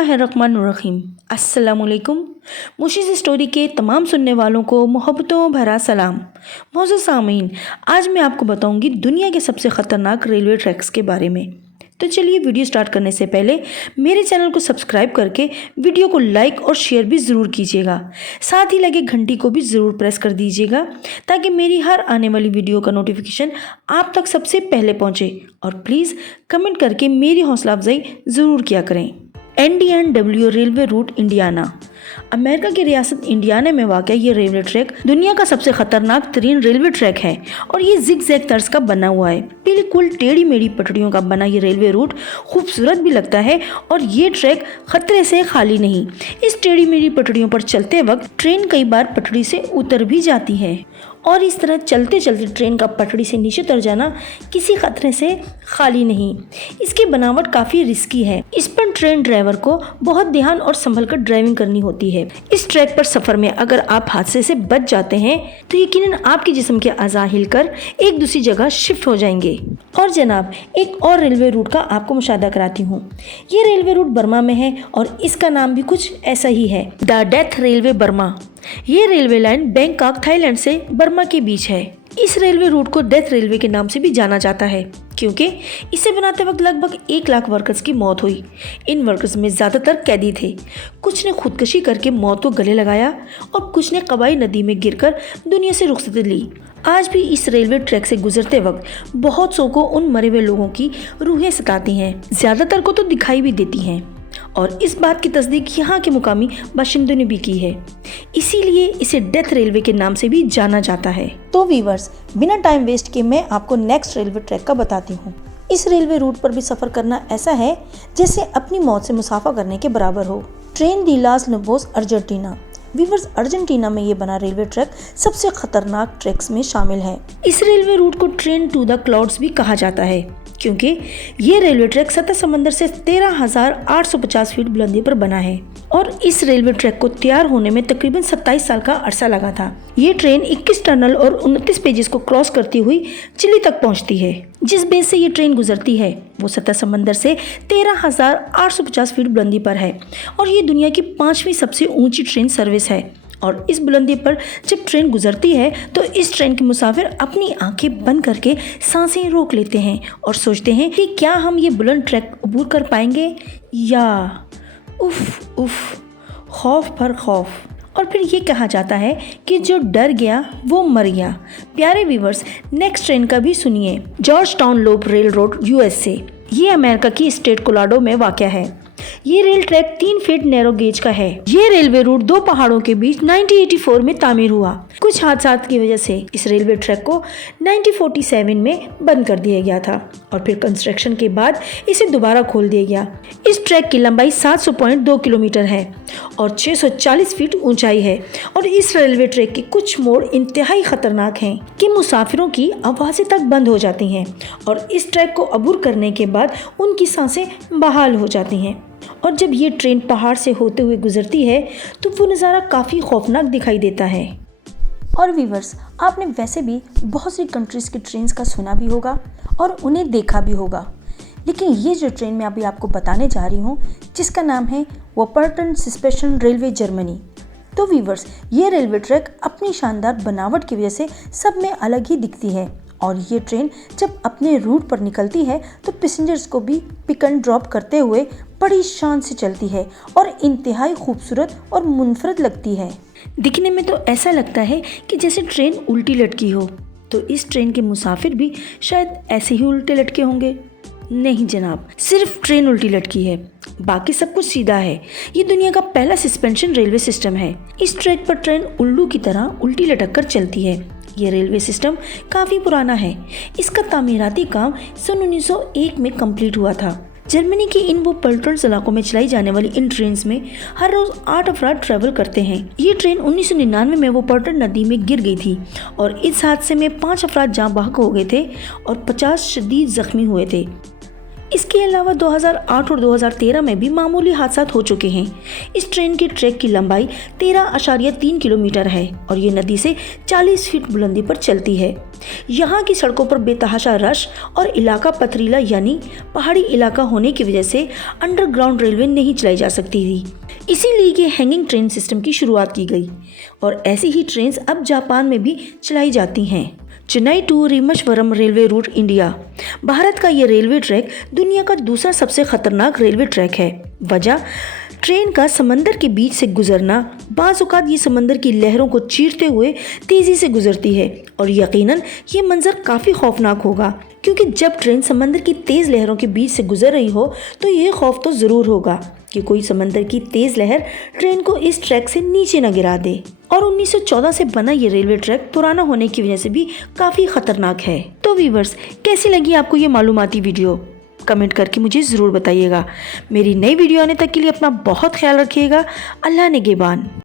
बिस्मिल्लाहिर्रहमानिर्रहीम। अस्सलामुअलैकुम। मुशीज़ स्टोरी के तमाम सुनने वालों को मोहब्बतों भरा सलाम। मौजूद सामीन, आज मैं आपको बताऊंगी दुनिया के सबसे ख़तरनाक रेलवे ट्रैक्स के बारे में। तो चलिए, वीडियो स्टार्ट करने से पहले मेरे चैनल को सब्सक्राइब करके वीडियो को लाइक और शेयर भी ज़रूर कीजिएगा। साथ ही लगे घंटी को भी ज़रूर प्रेस कर दीजिएगा ताकि मेरी हर आने वाली वीडियो का नोटिफिकेशन आप तक सबसे पहले पहुंचे। और प्लीज़ कमेंट करके मेरी हौसला अफजाई ज़रूर किया करें। NDNW railway route Indiana. America की रियासत इंडियाना में वाक़ ये रेलवे ट्रैक दुनिया का सबसे खतरनाक तरीन रेलवे ट्रैक है और ये जिग-जैग तर्ज का बना हुआ है। बिल्कुल टेढ़ी मेढ़ी पटरियों का बना ये रेलवे रूट खूबसूरत भी लगता है और ये ट्रैक खतरे से खाली नहीं। इस टेढ़ी मेढ़ी पटरियों पर चलते वक्त ट्रेन कई बार पटरी से उतर भी जाती है और इस तरह चलते चलते ट्रेन का पटरी से नीचे उतर जाना किसी खतरे से खाली नहीं। इसकी बनावट काफ़ी रिस्की है। इस पर ट्रेन ड्राइवर को बहुत ध्यान और संभल कर ड्राइविंग करनी होती है। इस ट्रैक पर सफ़र में अगर आप हादसे से बच जाते हैं तो यकीनन आपके जिस्म के अज़ा हिलकर एक दूसरी जगह शिफ्ट हो जाएंगे। और जनाब, एक और रेलवे रूट का आपको मुशाहिदा कराती हूँ। ये रेलवे रूट बर्मा में है और इसका नाम भी कुछ ऐसा ही है, द डेथ रेलवे बर्मा। ये रेलवे लाइन बैंकॉक थाईलैंड से बर्मा के बीच है। इस रेलवे रूट को डेथ रेलवे के नाम से भी जाना जाता है क्योंकि इसे बनाते वक्त लगभग 1 लाख वर्कर्स की मौत हुई। इन वर्कर्स में ज़्यादातर कैदी थे। कुछ ने खुदकुशी करके मौत को गले लगाया और कुछ ने कबाई नदी में गिरकर दुनिया से रुखसती ली। आज भी इस रेलवे ट्रैक से गुजरते वक्त बहुत सौ को उन मरे हुए लोगों की रूहें सताती हैं। ज़्यादातर को तो दिखाई भी देती हैं और इस बात की तस्दीक यहाँ के मुकामी बाशिंदों ने भी की है। इसीलिए इसे डेथ रेलवे के नाम से भी जाना जाता है। तो वीवर्स, बिना टाइम वेस्ट किए मैं आपको नेक्स्ट रेलवे ट्रैक का बताती हूँ। इस रेलवे रूट पर भी सफ़र करना ऐसा है जैसे अपनी मौत से मुसाफा करने के बराबर हो। ट्रेन दी लास नोवोस अर्जेंटीना। वीवर्स, अर्जेंटीना में ये बना रेलवे ट्रैक सबसे खतरनाक ट्रैक्स में शामिल है। इस रेलवे रूट को ट्रेन टू द क्लाउड्स भी कहा जाता है क्योंकि ये रेलवे ट्रैक सतह समंदर से 13,850 फीट बुलंदी पर बना है और इस रेलवे ट्रैक को तैयार होने में तकरीबन 27 साल का अरसा लगा था। ये ट्रेन 21 टनल और 29 पेजेस को क्रॉस करती हुई चिली तक पहुंचती है। जिस बेस से ये ट्रेन गुजरती है वो सतह समंदर से 13,850 फीट बुलंदी पर है और ये दुनिया की 5वीं सबसे ऊंची ट्रेन सर्विस है। और इस बुलंदी पर जब ट्रेन गुजरती है तो इस ट्रेन के मुसाफिर अपनी आंखें बंद करके सांसें रोक लेते हैं और सोचते हैं कि क्या हम ये बुलंद ट्रैक अबूर कर पाएंगे या उफ उफ, खौफ पर खौफ। और फिर ये कहा जाता है कि जो डर गया वो मर गया। प्यारे व्यूवर्स, नेक्स्ट ट्रेन का भी सुनिए। जॉर्ज टाउन लोप रेल रोड USA। ये अमेरिका की स्टेट कोलोराडो में वाक़ है। ये rail track 3 feet narrow gauge का है। ये रेलवे रूट 2 पहाड़ों के बीच 1984 में तामीर हुआ। कुछ हादसात की वजह से इस रेलवे ट्रैक को 1947 में बंद कर दिया गया था और फिर कंस्ट्रक्शन के बाद इसे दोबारा खोल दिया गया। इस ट्रैक की लंबाई 700.2 किलोमीटर है और 640 फीट ऊंचाई है और इस रेलवे ट्रैक के कुछ मोड़ इंतहाई खतरनाक हैं कि मुसाफिरों की आवाज़ें तक बंद हो जाती हैं और इस ट्रैक को अबूर करने के बाद उनकी सांसें बहाल हो जाती हैं। और जब ये ट्रेन पहाड़ से होते हुए गुजरती है तो वो नज़ारा काफ़ी खौफनाक दिखाई देता है। और वीवर्स, आपने वैसे भी बहुत सी कंट्रीज़ की ट्रेन्स का सुना भी होगा और उन्हें देखा भी होगा, लेकिन ये जो ट्रेन मैं अभी आपको बताने जा रही हूँ जिसका नाम है वोपर्टन सस्पेंशन रेलवे जर्मनी। तो वीवर्स, ये रेलवे ट्रैक अपनी शानदार बनावट की वजह से सब में अलग ही दिखती है और ये ट्रेन जब अपने रूट पर निकलती है तो पैसेंजर्स को भी पिक एंड ड्रॉप करते हुए बड़ी शान से चलती है और इंतहाई खूबसूरत और मुनफरद लगती है। दिखने में तो ऐसा लगता है कि जैसे ट्रेन उल्टी लटकी हो। तो इस ट्रेन के मुसाफिर भी शायद ऐसे ही उल्टे लटके होंगे। नहीं जनाब, सिर्फ ट्रेन उल्टी लटकी है, बाकी सब कुछ सीधा है। ये दुनिया का पहला सस्पेंशन रेलवे सिस्टम है। इस ट्रैक पर ट्रेन उल्लू की तरह उल्टी लटक कर चलती है। ये रेलवे सिस्टम काफ़ी पुराना है। इसका तामीराती काम सन 1901 में कंप्लीट हुआ था। जर्मनी के इन वो पल्टन्स इलाकों में चलाई जाने वाली इन ट्रेन में हर रोज 8 अफराद ट्रेवल करते हैं। ये ट्रेन 1999 में वो पल्टन नदी में गिर गई थी और इस हादसे में 5 अफराद जाँ बहक हो गए थे और 50 शदीद जख्मी हुए थे। इसके अलावा 2008 और 2013 में भी मामूली हादसा हो चुके हैं। इस ट्रेन की ट्रैक की लंबाई 13.3 किलोमीटर है और ये नदी से 40 फीट बुलंदी पर चलती है। यहाँ की सड़कों पर बेतहाशा रश और इलाका पथरीला यानी पहाड़ी इलाका होने की वजह से अंडरग्राउंड रेलवे नहीं चलाई जा सकती थी। इसीलिए ये हैंगिंग ट्रेन सिस्टम की शुरुआत की गई और ऐसी ही ट्रेन अब जापान में भी चलाई जाती हैं। Chennai to Rameswaram railway route India. Bharat का ये रेलवे ट्रैक दुनिया का दूसरा सबसे खतरनाक रेलवे ट्रैक है। वजह ट्रेन का समंदर के बीच से गुजरना। बाज़ औक़ात ये समंदर की लहरों को चीरते हुए तेज़ी से गुजरती है और यकीनन ये मंजर काफ़ी खौफनाक होगा, क्योंकि जब ट्रेन समंदर की तेज़ लहरों के बीच से गुजर रही हो तो ये खौफ तो ज़रूर होगा कि कोई समंदर की तेज़ लहर ट्रेन को इस ट्रैक से नीचे न गिरा दे। और 1914 से बना ये रेलवे ट्रैक पुराना होने की वजह से भी काफ़ी खतरनाक है। तो व्यूअर्स, कैसी लगी आपको ये मालूमाती वीडियो? कमेंट करके मुझे ज़रूर बताइएगा। मेरी नई वीडियो आने तक के लिए अपना बहुत ख्याल रखिएगा। अल्लाह निगहबान।